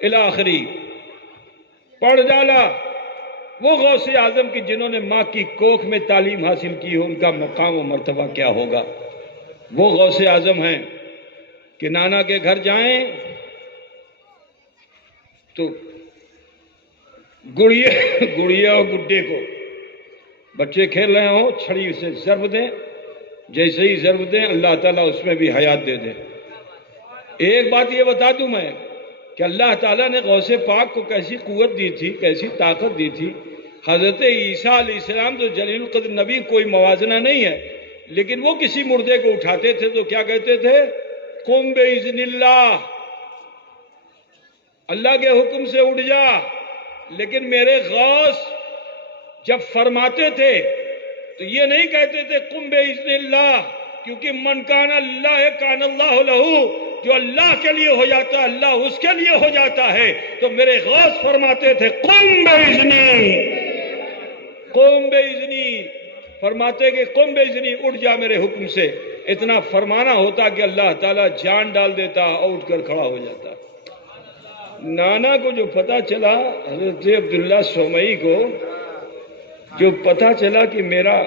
الی آخری پڑھ ڈالا۔ وہ غوث اعظم کی جنہوں نے ماں کی کوکھ میں تعلیم حاصل کی ہو، ان کا مقام و مرتبہ کیا ہوگا؟ وہ غوث اعظم ہیں کہ نانا کے گھر جائیں تو گڑیا اور گڈے کو بچے کھیل رہے ہوں چھڑی سے ضرب دیں، جیسے ہی ضرب دیں اللہ تعالیٰ اس میں بھی حیات دے دے۔ ایک بات یہ بتا دوں میں کہ اللہ تعالیٰ نے غوث پاک کو کیسی قوت دی تھی، کیسی طاقت دی تھی۔ حضرت عیسیٰ علیہ السلام تو جلیل القدر نبی، کوئی موازنہ نہیں ہے، لیکن وہ کسی مردے کو اٹھاتے تھے تو کیا کہتے تھے؟ قم باذن اللہ، اللہ کے حکم سے اٹھ جا۔ لیکن میرے غوث جب فرماتے تھے تو یہ نہیں کہتے تھے قم باذن اللہ، کیونکہ من کان اللہ کان اللہ لہو، جو اللہ کے لیے ہو جاتا ہے اللہ اس کے لیے ہو جاتا ہے۔ تو میرے غوث فرماتے تھے قم باذنی، قم باذنی، فرماتے کہ قم باذنی، اٹھ جا میرے حکم سے۔ اتنا فرمانا ہوتا کہ اللہ تعالیٰ جان ڈال دیتا اور اٹھ کر کھڑا ہو جاتا۔ نانا کو جو پتا چلا، حضرت عبداللہ سومئی کو جو پتا چلا کہ میرا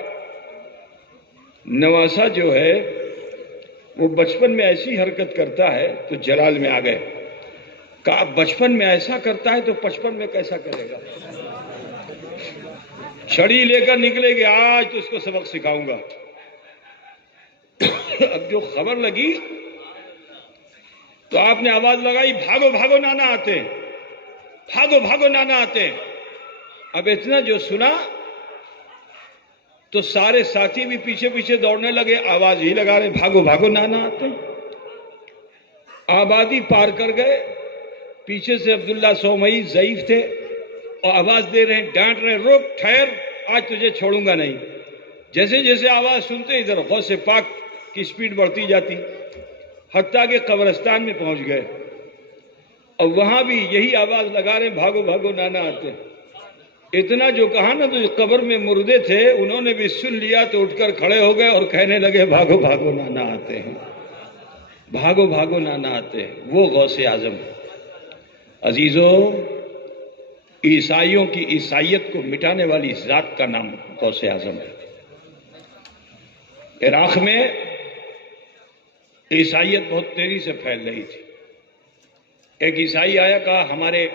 نواسا جو ہے وہ بچپن میں ایسی حرکت کرتا ہے، تو جلال میں آ گئے، کہا بچپن میں ایسا کرتا ہے تو پچپن میں کیسا کرے گا؟ چھڑی لے کر نکلے گے، آج تو اس کو سبق سکھاؤں گا۔ اب جو خبر لگی تو آپ نے آواز لگائی بھاگو بھاگو نانا آتے ہیں، بھاگو بھاگو نانا آتے ہیں۔ اب اتنا جو سنا تو سارے ساتھی بھی پیچھے پیچھے دوڑنے لگے، آواز ہی لگا رہے بھاگو بھاگو نانا آتے ہیں۔ آبادی پار کر گئے، پیچھے سے عبداللہ سومئی ضعیف تھے اور آواز دے رہے ہیں، ڈانٹ رہے ہیں، رک ٹھہر، آج تجھے چھوڑوں گا نہیں۔ جیسے جیسے آواز سنتے ادھر غوث پاک کی سپیڈ بڑھتی جاتی، حتیٰ کہ قبرستان میں پہنچ گئے اور وہاں بھی یہی آواز لگا رہے بھاگو بھاگو نانا آتے ہیں۔ اتنا جو کہا نا تو جو قبر میں مردے تھے انہوں نے بھی سن لیا تو اٹھ کر کھڑے ہو گئے اور کہنے لگے بھاگو بھاگو نانا آتے ہیں، بھاگو بھاگو نانا آتے ہیں۔ وہ غوث اعظم ہے۔ عزیزو، عیسائیوں کی عیسائیت کو مٹانے والی ذات کا نام غوث اعظم ہے۔ عراق میں عیسائیت بہت تیزی سے پھیل رہی تھی۔ ایک عیسائی آیا، کہا ہمارے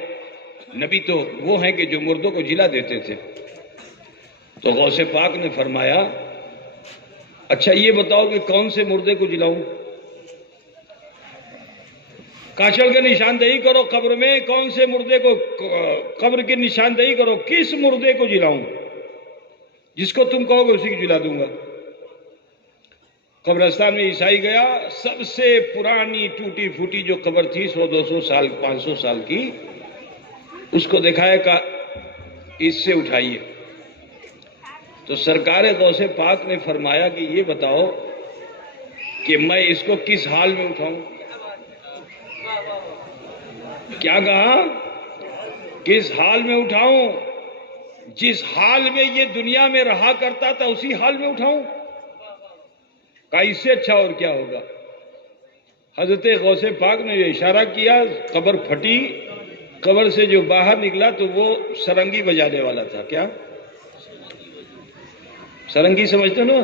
نبی تو وہ ہیں کہ جو مردوں کو جلا دیتے تھے۔ تو غوث پاک نے فرمایا اچھا یہ بتاؤ کہ کون سے مردے کو جلاؤں؟ کہا چل کے نشاندہی کرو قبر میں، کون سے مردے کو، قبر کی نشاندہی کرو، کس مردے کو جلاؤں؟ جس کو تم کہو گے اسی کو جلا دوں گا۔ قبرستان میں عیسائی گیا، سب سے پرانی ٹوٹی پھوٹی جو قبر تھی 100-200 سال 500 سال کی، اس کو دکھایا، کہا اس سے اٹھائیے۔ تو سرکار غوث پاک نے فرمایا کہ یہ بتاؤ کہ میں اس کو کس حال میں اٹھاؤں؟ کیا کہا؟ کس حال میں اٹھاؤں؟ جس حال میں یہ دنیا میں رہا کرتا تھا اسی حال میں اٹھاؤں؟ کہا اس سے اچھا اور کیا ہوگا؟ حضرت غوث پاک نے یہ اشارہ کیا، قبر پھٹی، قبر سے جو باہر نکلا تو وہ سرنگی بجانے والا تھا۔ کیا سرنگی سمجھتے نا؟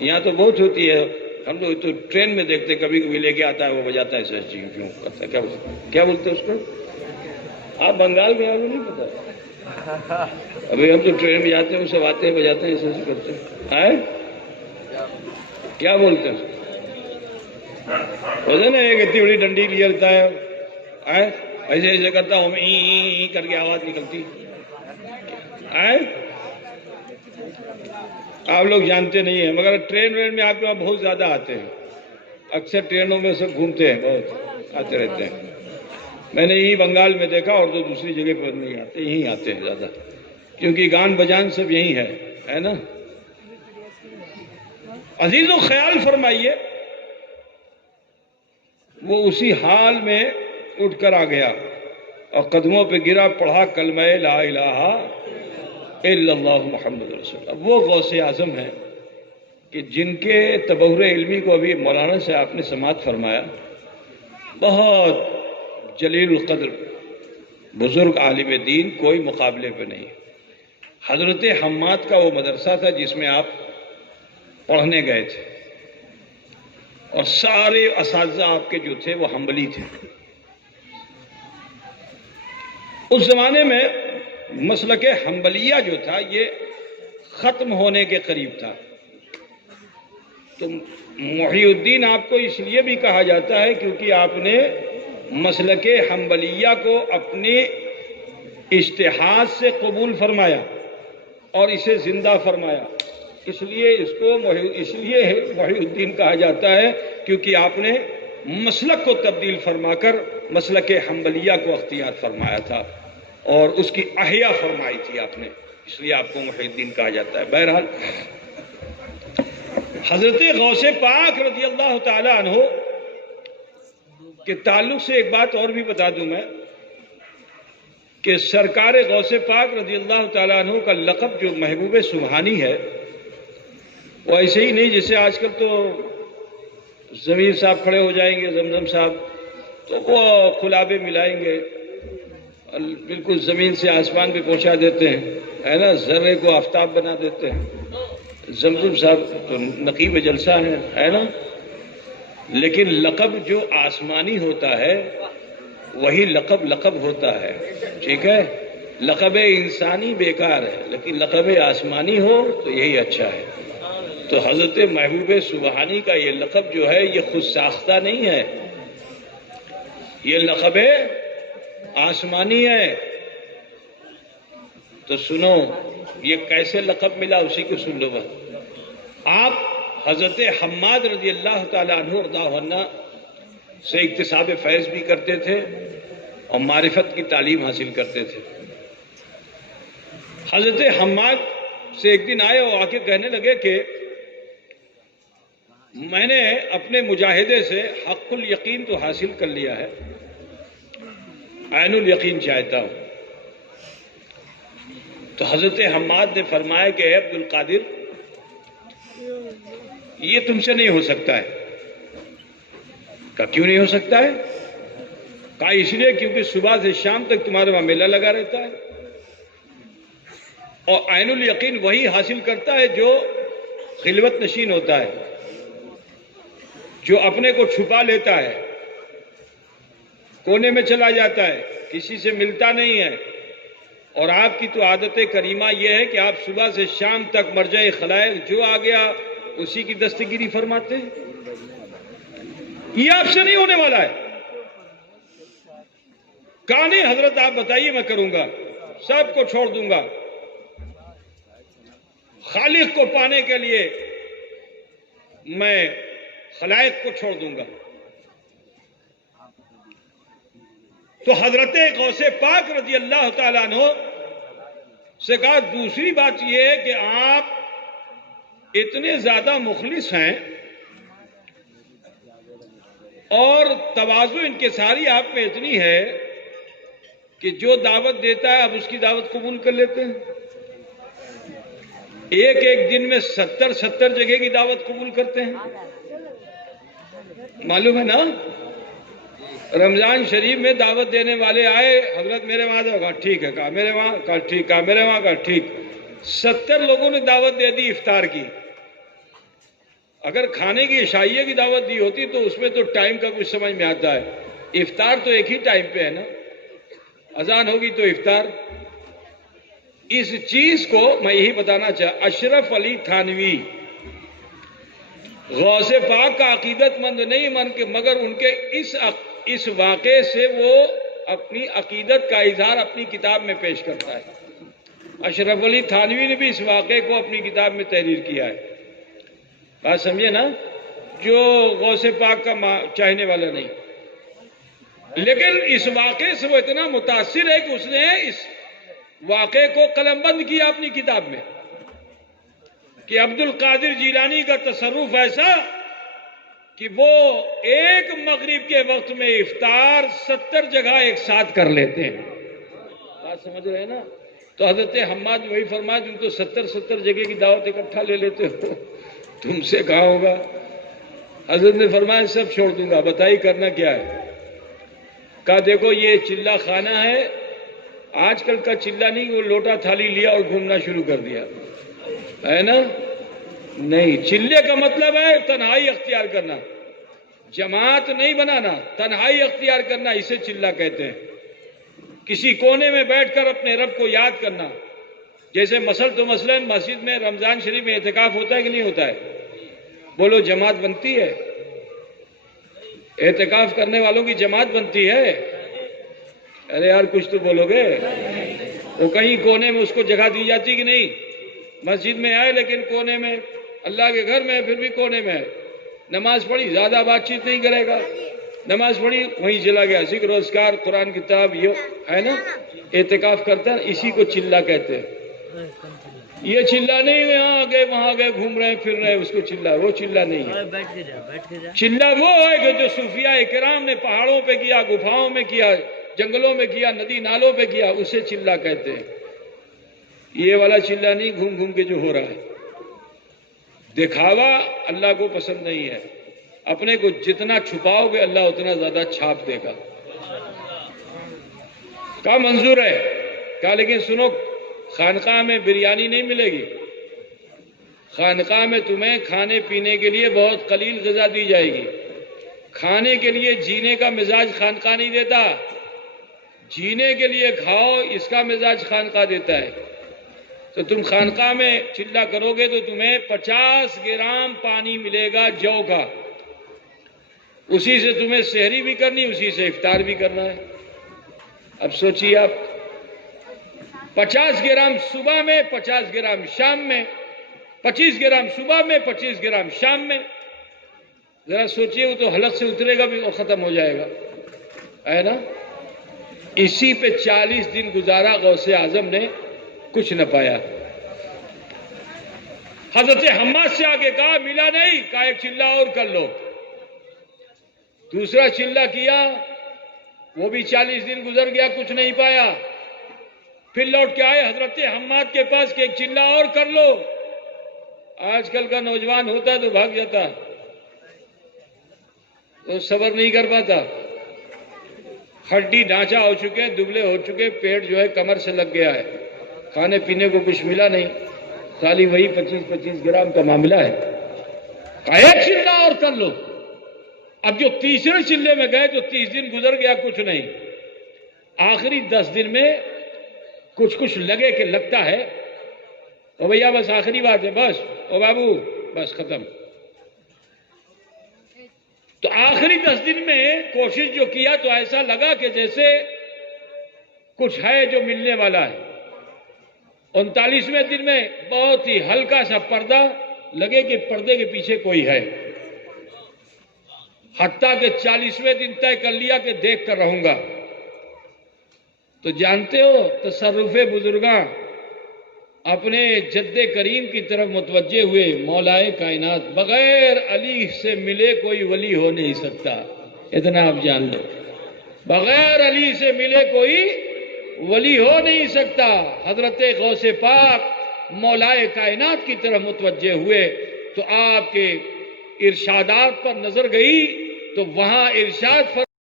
یہاں تو بہت ہوتی ہے، ہم لوگ تو ٹرین میں دیکھتے، کبھی کبھی لے کے آتا ہے وہ بجاتا ہے، ایسا چیز کیوں کرتا ہے؟ کیا بولتے ہیں اس کو؟ آپ بنگال میں آپ کو نہیں پتا؟ ابھی ہم جو ٹرین میں جاتے ہیں وہ سب آتے ہیں بجاتے ہیں، ایسے کرتے ہیں۔ کیا بولتے ہیں اس کو؟ بولتے نا ایک اتنی بڑی ڈنڈی لیے رہتا ہے، ایسے ایسے کرتا ہوں کر کے آواز نکلتی۔ آپ لوگ جانتے نہیں ہیں، مگر ٹرین وین میں آپ کے وہاں بہت زیادہ آتے ہیں، اکثر ٹرینوں میں سب گھومتے ہیں، بہت آتے رہتے ہیں۔ میں نے یہی بنگال میں دیکھا، اور تو دوسری جگہ پر نہیں آتے، یہیں آتے ہیں زیادہ، کیونکہ گان بجان سب یہی ہے نا۔ عزیزو خیال فرمائیے، وہ اسی حال میں اٹھ کر آ گیا اور قدموں پہ گرا، پڑھا کلمہ لا الہ الا اللہ محمد رسول اللہ۔ وہ غوث اعظم ہیں کہ جن کے تبحر علمی کو ابھی مولانا سے آپ نے سماعت فرمایا، بہت جلیل القدر بزرگ عالم دین، کوئی مقابلے پہ نہیں۔ حضرت حماد کا وہ مدرسہ تھا جس میں آپ پڑھنے گئے تھے، اور سارے اساتذہ آپ کے جو تھے وہ حنبلی تھے۔ اس زمانے میں مسلک حنبلیہ جو تھا یہ ختم ہونے کے قریب تھا، تو محی الدین آپ کو اس لیے بھی کہا جاتا ہے کیونکہ آپ نے مسلک حنبلیہ کو اپنے اجتہاد سے قبول فرمایا اور اسے زندہ فرمایا، اس لیے اس کو محی الدین کہا جاتا ہے، کیونکہ آپ نے مسلک کو تبدیل فرما کر مسلک حنبلیہ کو اختیار فرمایا تھا اور اس کی احیا فرمائی تھی آپ نے، اس لیے آپ کو محی الدین کہا جاتا ہے۔ بہرحال حضرت غوث پاک رضی اللہ تعالی عنہ کے تعلق سے ایک بات اور بھی بتا دوں میں کہ سرکار غوث پاک رضی اللہ تعالی عنہ کا لقب جو محبوب سبحانی ہے، وہ ایسے ہی نہیں جیسے آج کل تو ضمیر صاحب کھڑے ہو جائیں گے، زمزم صاحب، تو وہ خلابے ملائیں گے، بالکل زمین سے آسمان پہ پہنچا دیتے ہیں، ہے نا، ذرے کو آفتاب بنا دیتے ہیں۔ زمزم صاحب تو نقیب جلسہ ہیں، ہے نا، لیکن لقب جو آسمانی ہوتا ہے وہی لقب ہوتا ہے، ٹھیک ہے؟ لقب انسانی بیکار ہے، لیکن لقب آسمانی ہو تو یہی اچھا ہے۔ تو حضرت محبوب سبحانی کا یہ لقب جو ہے یہ خود ساختہ نہیں ہے، یہ لقب آسمانی ہے۔ تو سنو یہ کیسے لقب ملا، اسی کو سن لو بس۔ آپ حضرت حماد رضی اللہ تعالی عنہ سے اکتساب فیض بھی کرتے تھے اور معرفت کی تعلیم حاصل کرتے تھے۔ حضرت حماد سے ایک دن آئے اور آ کے کہنے لگے کہ میں نے اپنے مجاہدے سے حق حق الیقین تو حاصل کر لیا ہے، عین الیقین چاہتا ہوں۔ تو حضرت حماد نے فرمایا کہ اے عبد القادر، یہ تم سے نہیں ہو سکتا ہے۔ کہا کیوں نہیں ہو سکتا ہے؟ کہا اس لیے کیونکہ صبح سے شام تک تمہارے وہاں میلہ لگا رہتا ہے، اور عین الیقین وہی حاصل کرتا ہے جو خلوت نشین ہوتا ہے، جو اپنے کو چھپا لیتا ہے، کونے میں چلا جاتا ہے، کسی سے ملتا نہیں ہے۔ اور آپ کی تو عادت کریمہ یہ ہے کہ آپ صبح سے شام تک مرجع خلائق جو آ گیا اسی کی دستگیری فرماتے ہیں۔ یہ آپ سے نہیں ہونے والا ہے۔ کہا نہیں حضرت آپ بتائیے میں کروں گا، سب کو چھوڑ دوں گا، خالق کو پانے کے لیے میں خلائق کو چھوڑ دوں گا۔ تو حضرت غوث پاک رضی اللہ تعالیٰ عنہ سے کہا دوسری بات یہ ہے کہ آپ اتنے زیادہ مخلص ہیں اور تواضع انکساری آپ میں اتنی ہے کہ جو دعوت دیتا ہے آپ اس کی دعوت قبول کر لیتے ہیں۔ ایک ایک دن میں 70 جگہ کی دعوت قبول کرتے ہیں، معلوم ہے نا؟ رمضان شریف میں دعوت دینے والے آئے، حضرت میرے وہاں کہا ٹھیک ہے، کہا میرے وہاں، کہا ٹھیک، کہا میرے وہاں، کہا ٹھیک۔ 70 لوگوں نے دعوت دے دی افطار کی۔ اگر کھانے کی عشائیہ کی دعوت دی ہوتی تو اس میں تو ٹائم کا کچھ سمجھ میں آتا ہے، افطار تو ایک ہی ٹائم پہ ہے نا، اذان ہوگی تو افطار۔ اس چیز کو میں یہی بتانا چاہتا، اشرف علی تھانوی غوث پاک کا عقیدت مند نہیں مگر ان کے اس واقعے سے وہ اپنی عقیدت کا اظہار اپنی کتاب میں پیش کرتا ہے۔ اشرف علی تھانوی نے بھی اس واقعے کو اپنی کتاب میں تحریر کیا ہے۔ بات سمجھے نا؟ جو غوث پاک کا چاہنے والا نہیں، لیکن اس واقعے سے وہ اتنا متاثر ہے کہ اس نے اس واقعے کو قلم بند کیا اپنی کتاب میں کہ عبد القادر جیلانی کا تصرف ایسا کہ وہ ایک مغرب کے وقت میں افطار 70 جگہ ایک ساتھ کر لیتے ہیں۔ بات سمجھ رہے ہیں نا؟ تو حضرت حماد وہی فرمایا تم تو 70 جگہ کی دعوت اکٹھا لے لیتے ہو، تم سے کہا ہوگا۔ حضرت نے فرمایا سب چھوڑ دوں گا، بتائیے کرنا کیا ہے؟ کہا دیکھو یہ چلہ خانہ ہے، آج کل کا چلہ نہیں، وہ لوٹا تھالی لیا اور گھومنا شروع کر دیا ہے نا؟ نہیں، چلے کا مطلب ہے تنہائی اختیار کرنا، جماعت نہیں بنانا، تنہائی اختیار کرنا، اسے چلہ کہتے ہیں۔ کسی کونے میں بیٹھ کر اپنے رب کو یاد کرنا، جیسے مثلاً مسجد میں رمضان شریف میں اعتکاف ہوتا ہے کہ نہیں ہوتا ہے؟ بولو جماعت بنتی ہے؟ اعتکاف کرنے والوں کی جماعت بنتی ہے؟ ارے یار کچھ تو بولو گے۔ وہ کہیں کونے میں اس کو جگہ دی جاتی کہ نہیں؟ مسجد میں آئے لیکن کونے میں، اللہ کے گھر میں پھر بھی کونے میں ہے، نماز پڑھی زیادہ بات چیت نہیں کرے گا، نماز پڑھی وہیں چلا گیا، ذکر و اذکار قرآن کتاب یہ ہے نا، اعتکاف کرتا ہے، اسی کو چلہ کہتے ہیں۔ یہ چلہ نہیں یہاں گئے وہاں گئے گھوم رہے پھر رہے اس کو چلہ، وہ چلہ نہیں ہے۔ چلہ وہ ہے کہ جو صوفیاء کرام نے پہاڑوں پہ کیا، گفاؤں میں کیا، جنگلوں میں کیا، ندی نالوں پہ کیا، اسے چلہ کہتے ہیں۔ یہ والا چلہ نہیں گھوم گھوم کے جو ہو رہا ہے۔ دکھاوا اللہ کو پسند نہیں ہے، اپنے کو جتنا چھپاؤ گے اللہ اتنا زیادہ چھاپ دے گا۔ کہا منظور ہے، کہا لیکن سنو خانقاہ میں بریانی نہیں ملے گی، خانقاہ میں تمہیں کھانے پینے کے لیے بہت قلیل غذا دی جائے گی، کھانے کے لیے جینے کا مزاج خانقاہ نہیں دیتا، جینے کے لیے کھاؤ اس کا مزاج خانقاہ دیتا ہے۔ تو تم خانقاہ میں چلہ کرو گے تو تمہیں 50 گرام پانی ملے گا جو کا، اسی سے تمہیں سحری بھی کرنی، اسی سے افطار بھی کرنا ہے۔ اب سوچیے آپ 50 گرام صبح میں، 50 گرام شام میں، 25 گرام صبح میں، 25 گرام شام میں، ذرا سوچیے وہ تو حلق سے اترے گا بھی اور ختم ہو جائے گا، ہے نا؟ اسی پہ 40 دن گزارا غوث اعظم نے، کچھ نہ پایا۔ حضرت حماد سے آگے کہا ملا نہیں، کہا ایک چلہ اور کر لو۔ دوسرا چلہ کیا، وہ بھی 40 دن گزر گیا، کچھ نہیں پایا. پھر لوٹ کے آئے حضرت حماد کے پاس کہ ایک چلہ اور کر لو. آج کل کا نوجوان ہوتا تو بھاگ جاتا، تو صبر نہیں کر پاتا. ہڈی ڈھانچہ ہو چکے، دبلے ہو چکے، پیٹ جو ہے کمر سے لگ گیا ہے، کھانے پینے کو کچھ ملا نہیں، خالی وہی 25-25 گرام کا معاملہ ہے. ایک چلہ اور کر لو. اب جو تیسرے چلے میں گئے تو 30 دن گزر گیا، کچھ نہیں. آخری 10 دن میں کچھ لگے کہ لگتا ہے، او بھیا بس آخری بات ہے، بس او بابو بس ختم. تو آخری 10 دن میں کوشش جو کیا تو ایسا لگا کہ جیسے کچھ ہے جو ملنے والا ہے. 39ویں دن میں بہت ہی ہلکا سا پردہ لگے کہ پردے کے پیچھے کوئی ہے. حتیٰ کہ 40ویں دن طے کر لیا کہ دیکھ کر رہوں گا. تو جانتے ہو تصرف بزرگاں اپنے جد کریم کی طرف متوجہ ہوئے. مولائے کائنات بغیر علی سے ملے کوئی ولی ہو نہیں سکتا، اتنا آپ جان لو. بغیر علی سے ملے کوئی ولی ہو نہیں سکتا. حضرت غوث پاک مولائے کائنات کی طرف متوجہ ہوئے تو آپ کے ارشادات پر نظر گئی تو وہاں ارشاد